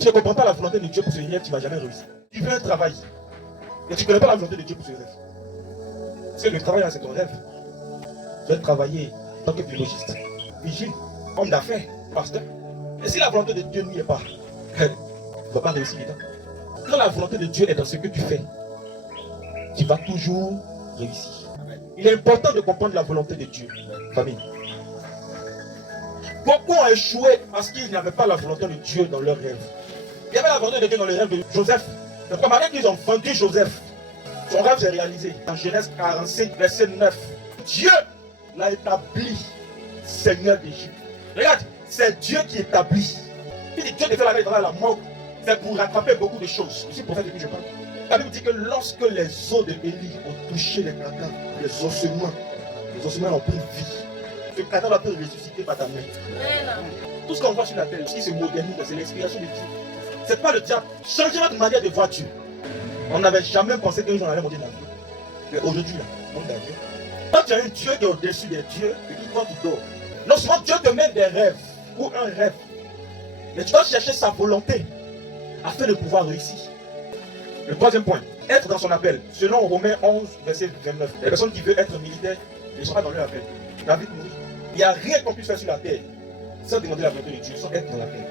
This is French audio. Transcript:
tu ne comprends pas la volonté de Dieu pour ce rêve, tu ne vas jamais réussir. Tu veux un travail, et tu ne connais pas la volonté de Dieu pour ce rêve. Parce que le travail là, c'est ton rêve. Tu veux travailler en tant que biologiste, vigile, homme d'affaires, pasteur. Et si la volonté de Dieu n'y est pas, tu ne vas pas réussir dedans. Quand la volonté de Dieu est dans ce que tu fais, tu vas toujours réussir. Il est important de comprendre la volonté de Dieu, famille. Beaucoup ont échoué parce qu'ils n'avaient pas la volonté de Dieu dans leur rêve. Il y avait la volonté de Dieu dans le rêve de Joseph. Mais malgré qu'ils ont vendu Joseph, son rêve s'est réalisé. En Genèse 45, verset 9. Dieu l'a établi Seigneur d'Égypte. Regarde, c'est Dieu qui établit. Il dit Dieu te fait la vie dans la mort. C'est pour rattraper beaucoup de choses. Je suis prophète depuis que je parle. La Bible dit que lorsque les os de Élie ont touché les cadavres, les ossements ont pris vie. Ce cadavre peut ressusciter par ta main. Tout ce qu'on voit sur la terre, ce qui se modernise, c'est l'inspiration de Dieu. Ce n'est pas le diable. Changez votre manière de voir Dieu. On n'avait jamais pensé qu'un jour on allait monter dans la vie. Mais aujourd'hui, là, on monte dans la vie. Quand tu as un Dieu qui est au-dessus des dieux, et puis quand tu dors, non seulement Dieu te met des rêves, ou un rêve, mais tu dois chercher sa volonté afin de pouvoir réussir. Le troisième point, être dans son appel. Selon Romains 11, verset 29, les personnes qui veulent être militaires ne sont pas dans leur appel. David mourit. Il n'y a rien qu'on puisse faire sur la terre sans demander la volonté de Dieu, sans être dans l'appel.